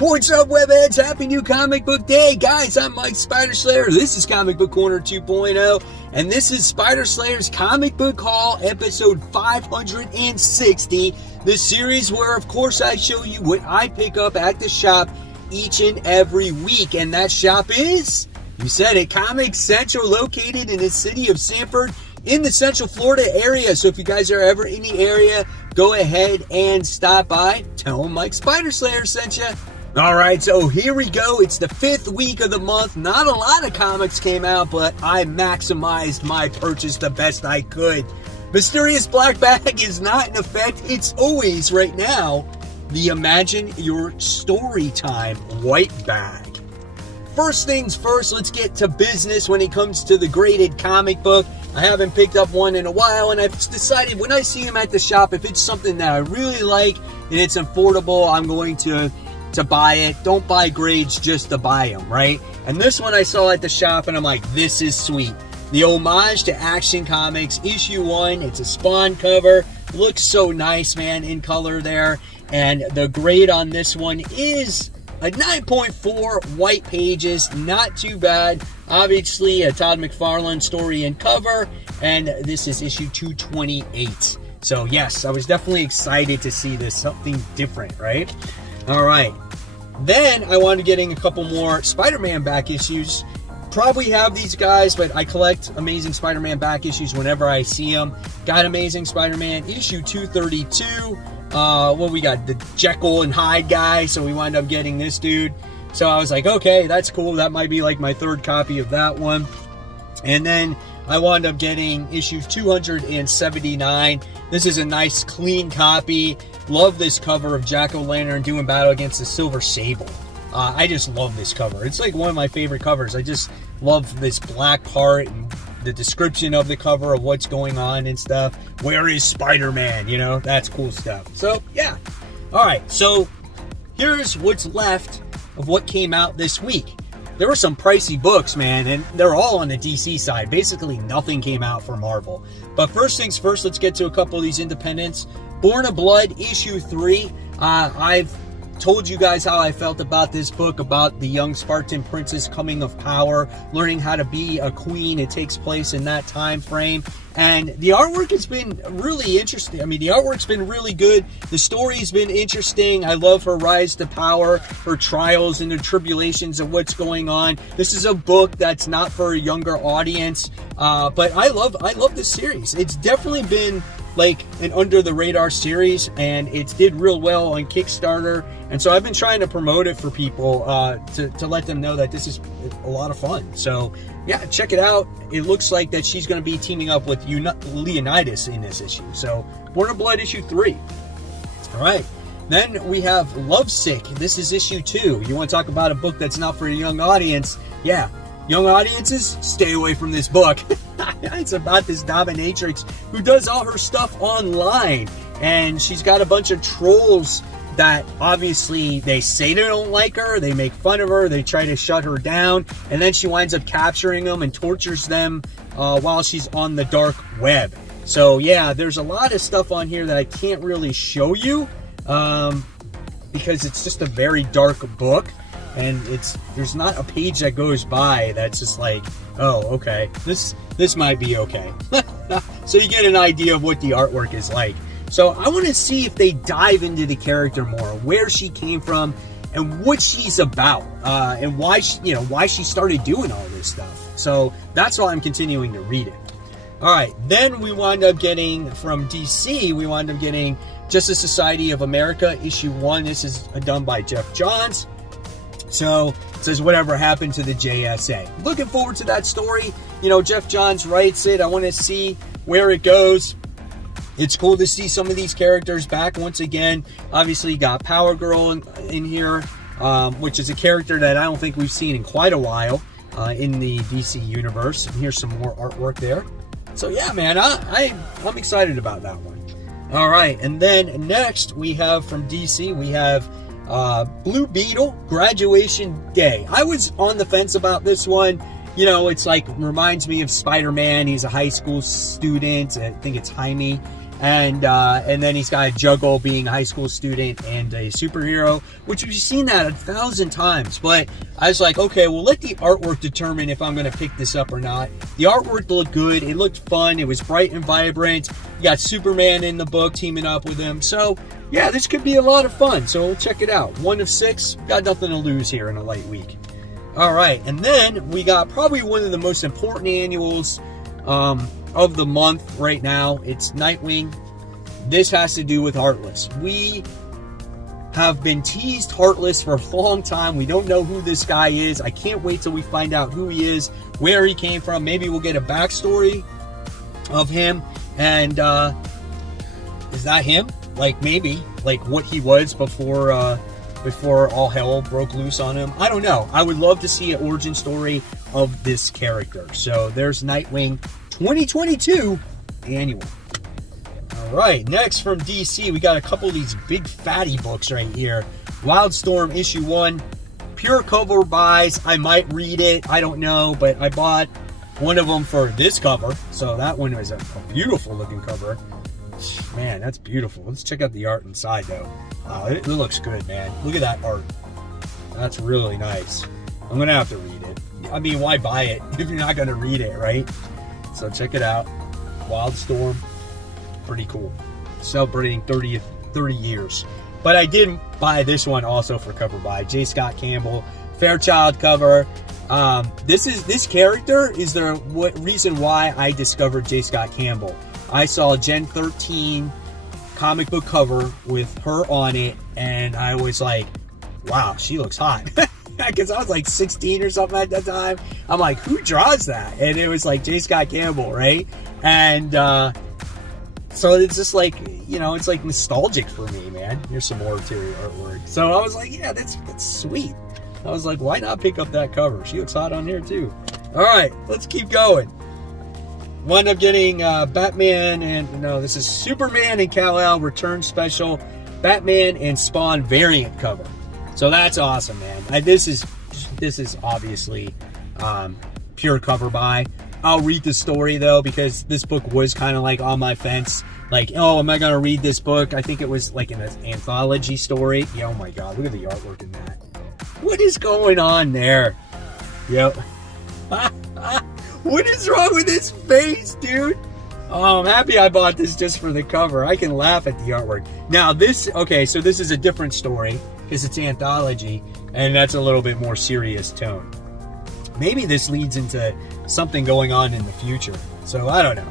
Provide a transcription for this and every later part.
What's up, webheads? Happy new comic book day, guys. I'm Mike Spider Slayer. This is Comic Book Corner 2.0, and this is Spider Slayer's Comic Book Haul, episode 560. The series where, of course, I show you what I pick up at the shop each and every week, and that shop is, you said it, Comic Central, located in the city of Sanford, in the Central Florida area. So if you guys are ever in the area, go ahead and stop by. Tell them Mike Spider Slayer sent you. Alright, so here we go. It's the 5th week of the month. Not a lot of comics came out, but I maximized my purchase the best I could. Mysterious Black Bag is not in effect. It's always, right now, the Imagine Your Story Time White Bag. First things first, let's get to business when it comes to the graded comic book. I haven't picked up one in a while, and I've decided when I see them at the shop, if it's something that I really like and it's affordable, I'm going to buy it. Don't buy grades just to buy them, right? And this one I saw at the shop, and I'm like, this is sweet. The Homage to Action Comics, issue 1. It's a Spawn cover. Looks so nice, man, in color there. And the grade on this one is a 9.4, white pages, not too bad. Obviously, a Todd McFarlane story and cover, and this is issue 228. So yes, I was definitely excited to see this, something different, right? All right. Then I wanted getting a couple more Spider-Man back issues. Probably have these guys, but I collect Amazing Spider-Man back issues whenever I see them. Got Amazing Spider-Man issue 232. Well, we got the Jekyll and Hyde guy, so we wind up getting this dude. So I was like, okay, that's cool. That might be like my third copy of that one. And then I wound up getting issue 279. This is a nice, clean copy. Love this cover of Jack-O-Lantern doing battle against the Silver Sable. I just love this cover. It's like one of my favorite covers. I just love this black part and the description of the cover of what's going on and stuff. Where is Spider-Man? You know, that's cool stuff. So, yeah. All right, so here's what's left of what came out this week. There were some pricey books, man, and they're all on the DC side. Basically, nothing came out for Marvel. But first things first, let's get to a couple of these independents. Born of Blood, issue 3. I've told you guys how I felt about this book, about the young Spartan princess coming of power, learning how to be a queen. It takes place in that time frame. And the artwork has been really interesting. I mean, the artwork's been really good. The story's been interesting. I love her rise to power, her trials and the tribulations of what's going on. This is a book that's not for a younger audience, but I love this series. It's definitely been like an under the radar series, and it did real well on Kickstarter, and so I've been trying to promote it for people to let them know that this is a lot of fun. So yeah, check it out. It looks like that she's going to be teaming up with Leonidas in this issue. So Born of Blood issue 3. All right, then we have Lovesick. This is issue 2. You want to talk about a book that's not for a young audience? Yeah, young audiences, stay away from this book. It's about this dominatrix who does all her stuff online, and she's got a bunch of trolls that obviously they say they don't like her, they make fun of her, they try to shut her down, and then she winds up capturing them and tortures them while she's on the dark web. So yeah, there's a lot of stuff on here that I can't really show you because it's just a very dark book. And there's not a page that goes by that's just like, oh, okay, this might be okay. So you get an idea of what the artwork is like. So I want to see if they dive into the character more, where she came from, and what she's about, and why she started doing all this stuff. So that's why I'm continuing to read it. All right, then we wind up getting from DC. We wind up getting Justice Society of America issue 1. This is done by Jeff Johns. So it says, whatever happened to the JSA. Looking forward to that story. You know, Jeff Johns writes it. I want to see where it goes. It's cool to see some of these characters back once again. Obviously, you got Power Girl in here, which is a character that I don't think we've seen in quite a while in the DC universe. And here's some more artwork there. So yeah, man, I'm excited about that one. All right, and then next we have from DC, we have Blue Beetle, Graduation Day. I was on the fence about this one. You know, it's like, reminds me of Spider-Man. He's a high school student. I think it's Jaime. And then he's got to juggle being a high school student and a superhero, which we've seen that 1,000 times. But I was like, okay, well, let the artwork determine if I'm going to pick this up or not. The artwork looked good. It looked fun. It was bright and vibrant. You got Superman in the book teaming up with him. So, yeah, this could be a lot of fun. So we'll check it out. 1 of 6. Got nothing to lose here in a light week. All right. And then we got probably one of the most important annuals of the month right now. It's Nightwing. This has to do with Heartless. We have been teased Heartless for a long time. We don't know who this guy is. I can't wait till we find out who he is, where he came from. Maybe we'll get a backstory of him. And is that him? Like, maybe like what he was before all hell broke loose on him. I don't know. I would love to see an origin story of this character. So there's Nightwing 2022 annual. All right, next from DC, we got a couple of these big fatty books right here. Wildstorm issue 1, pure cover buys. I might read it, I don't know, but I bought one of them for this cover. So that one was a beautiful looking cover. Man, that's beautiful. Let's check out the art inside though. Wow, it looks good, man. Look at that art. That's really nice. I'm gonna have to read it. I mean, why buy it if you're not gonna read it, right? So check it out. Wildstorm. Pretty cool. Celebrating 30 years. But I did buy this one also for cover by J. Scott Campbell. Fairchild cover. This character is the reason why I discovered J. Scott Campbell. I saw Gen 13 comic book cover with her on it, and I was like, wow, she looks hot. Because I was like 16 or something at that time. I'm like, who draws that? And it was like J. Scott Campbell, right? And so it's just like, you know, it's like nostalgic for me, man. Here's some more interior artwork. So I was like, yeah, that's sweet. I was like, why not pick up that cover? She looks hot on here too. All right, let's keep going. Wound up getting Batman and, no, this is Superman and Kal-El Return Special, Batman and Spawn variant cover. So that's awesome, man. This is obviously pure cover buy. I'll read the story though, because this book was kind of like on my fence. Like, oh, am I gonna read this book? I think it was like an anthology story. Yeah, oh my god, look at the artwork in that. What is going on there? Yep. What is wrong with his face, dude? Oh, I'm happy I bought this just for the cover. I can laugh at the artwork. Now this, okay, so this is a different story because it's anthology, and that's a little bit more serious tone. Maybe this leads into something going on in the future. So I don't know.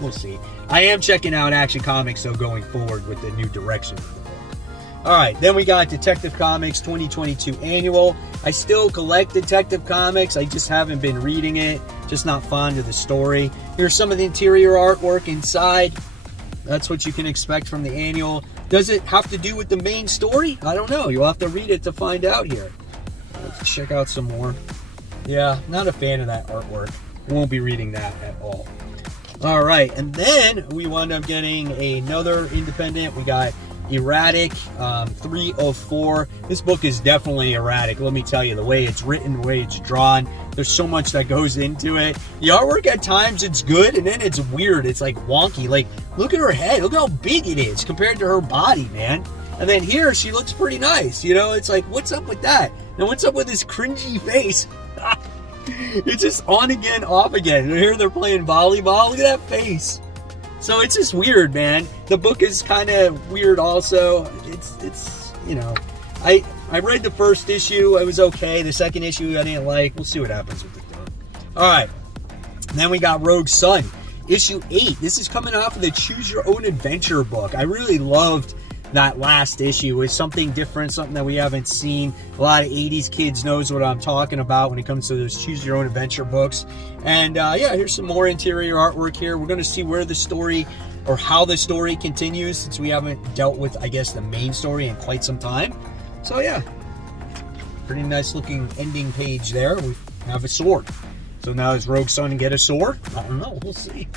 We'll see. I am checking out Action Comics, so going forward with the new direction of the book. All right, then we got Detective Comics 2022 Annual. I still collect Detective Comics. I just haven't been reading it. Just not fond of the story. Here's some of the interior artwork inside. That's what you can expect from the annual. Does it have to do with the main story? I don't know. You'll have to read it to find out here. Let's check out some more. Yeah, not a fan of that artwork. Won't be reading that at all. All right, and then we wound up getting another independent. We got Erratic 304. This book is definitely erratic. Let me tell you, the way it's written, the way it's drawn, there's so much that goes into it. The artwork at times it's good, and then it's weird. It's like wonky. Like, look at her head. Look how big it is compared to her body, man. And then here she looks pretty nice. You know, it's like, what's up with that? And what's up with this cringy face? It's just on again, off again. And here they're playing volleyball. Look at that face. So it's just weird, man. The book is kind of weird also. It's you know, I read the first issue. It was okay. The second issue I didn't like. We'll see what happens with the third. All right. Then we got Rogue Sun, issue 8. This is coming off of the Choose Your Own Adventure book. I really loved that last issue. It's something different, something that we haven't seen. A lot of 80s kids knows what I'm talking about when it comes to those Choose Your Own Adventure books. And yeah, here's some more interior artwork here. We're going to see where the story, or how the story continues, since we haven't dealt with, I guess, the main story in quite some time. So yeah, pretty nice looking ending page there. We have a sword. So now is Rogue Sun and get a sword? I don't know, we'll see.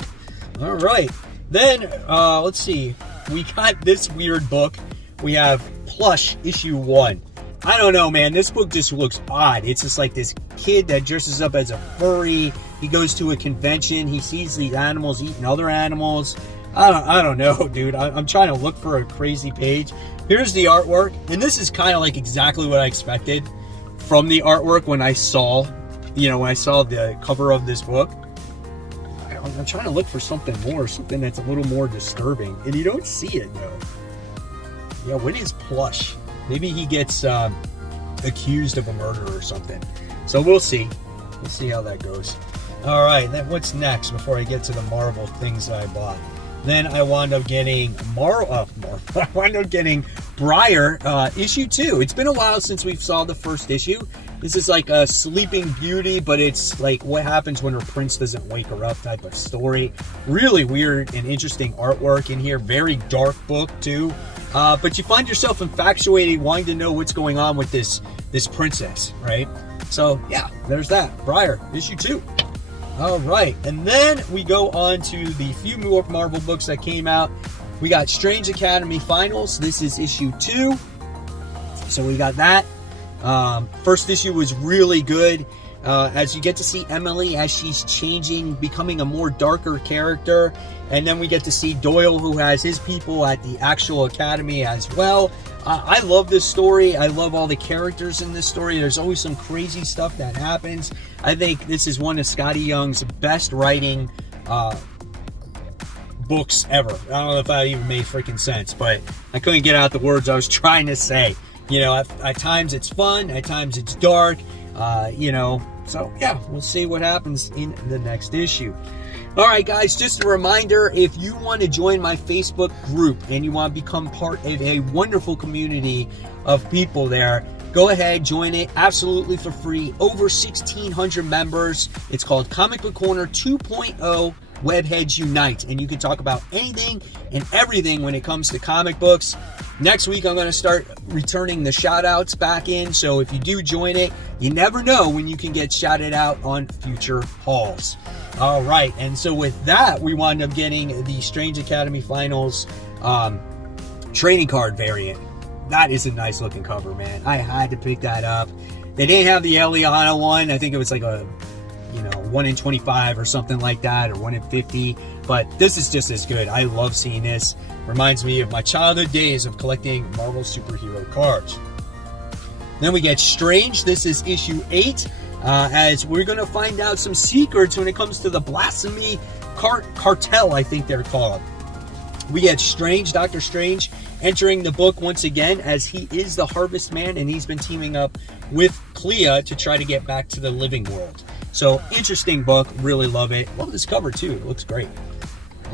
All right, then let's see. We got this weird book. We have Plush, issue 1. I don't know, man. This book just looks odd. It's just like this kid that dresses up as a furry. He goes to a convention. He sees these animals eating other animals. I don't know, dude. I'm trying to look for a crazy page. Here's the artwork, and this is kind of like exactly what I expected from the artwork when I saw, when I saw the cover of this book. I'm trying to look for something that's a little more disturbing, and you don't see it though. Yeah, what is Plush? Maybe he gets accused of a murder or something. So we'll see. We'll see how that goes. All right, then what's next before I get to the Marvel things that I bought? Then I wound up getting I wound up getting Briar issue 2. It's been a while since we saw the first issue. This is like a Sleeping Beauty, but it's like what happens when her prince doesn't wake her up type of story. Really weird and interesting artwork in here. Very dark book too. But you find yourself infatuated, wanting to know what's going on with this princess, right? So yeah, there's that. Briar, issue 2. All right, and then we go on to the few more Marvel books that came out. We got Strange Academy Finals. This is issue 2. So we got that. First issue was really good. As you get to see Emily as she's changing, becoming a more darker character. And then we get to see Doyle, who has his people at the actual academy as well. I love this story. I love all the characters in this story. There's always some crazy stuff that happens. I think this is one of Scotty Young's best writing books ever. I don't know if that even made freaking sense, but I couldn't get out the words I was trying to say. At times it's fun, at times it's dark, so yeah, we'll see what happens in the next issue. All right, guys, just a reminder, if you want to join my Facebook group and you want to become part of a wonderful community of people there, go ahead, join it absolutely for free. Over 1,600 members. It's called Comic Book Corner 2.0 Webheads Unite, and you can talk about anything and everything when it comes to comic books. Next week, I'm going to start returning the shout-outs back in, so if you do join it, you never know when you can get shouted out on future hauls. All right, and so with that, we wound up getting the Strange Academy Finals trading card variant. That is a nice-looking cover, man. I had to pick that up. They didn't have the Eliana one. I think it was like a 1 in 25 or something like that, or 1 in 50, but this is just as good. I love seeing this. Reminds me of my childhood days of collecting Marvel superhero cards. Then we get Strange. This is issue 8, as we're going to find out some secrets when it comes to the Blasphemy Cartel, I think they're called. We get Strange, Dr. Strange, entering the book once again, as he is the Harvest Man, and he's been teaming up with Clea to try to get back to the living world. So, interesting book. Really love it. Love this cover, too. It looks great.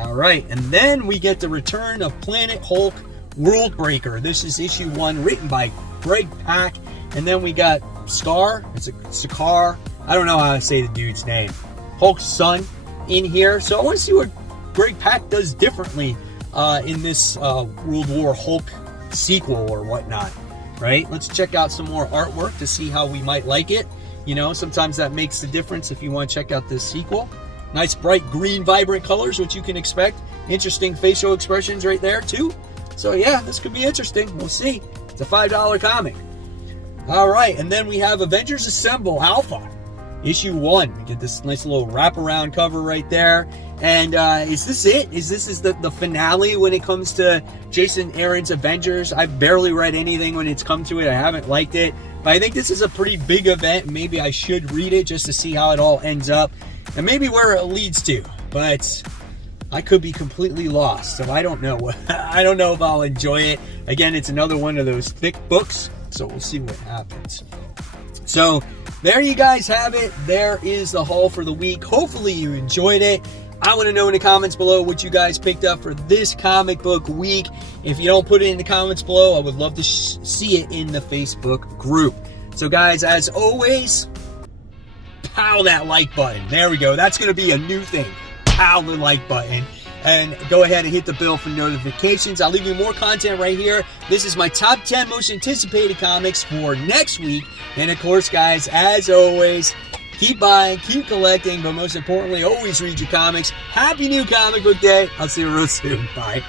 All right. And then we get the return of Planet Hulk Worldbreaker. This is issue 1, written by Greg Pak. And then we got Scar. It's a Sakar. I don't know how to say the dude's name. Hulk's son in here. So, I want to see what Greg Pak does differently in this World War Hulk sequel or whatnot. Right? Let's check out some more artwork to see how we might like it. Sometimes that makes the difference if you want to check out this sequel. Nice bright green, vibrant colors, which you can expect. Interesting facial expressions right there, too. So, yeah, this could be interesting. We'll see. It's a $5 comic. All right, and then we have Avengers Assemble Alpha, issue 1. We get this nice little wraparound cover right there. And is this it? Is this the finale when it comes to Jason Aaron's Avengers? I've barely read anything when it's come to it. I haven't liked it. But I think this is a pretty big event. Maybe I should read it just to see how it all ends up. And maybe where it leads to. But I could be completely lost. So I don't know. I don't know if I'll enjoy it. Again, it's another one of those thick books. So we'll see what happens. So there you guys have it. There is the haul for the week. Hopefully you enjoyed it. I want to know in the comments below what you guys picked up for this comic book week. If you don't put it in the comments below, I would love to see it in the Facebook group. So guys, as always, pow that like button. There we go. That's going to be a new thing. Pow the like button. And go ahead and hit the bell for notifications. I'll leave you more content right here. This is my top 10 most anticipated comics for next week. And of course, guys, as always, keep buying, keep collecting, but most importantly, always read your comics. Happy New Comic Book Day. I'll see you real soon. Bye.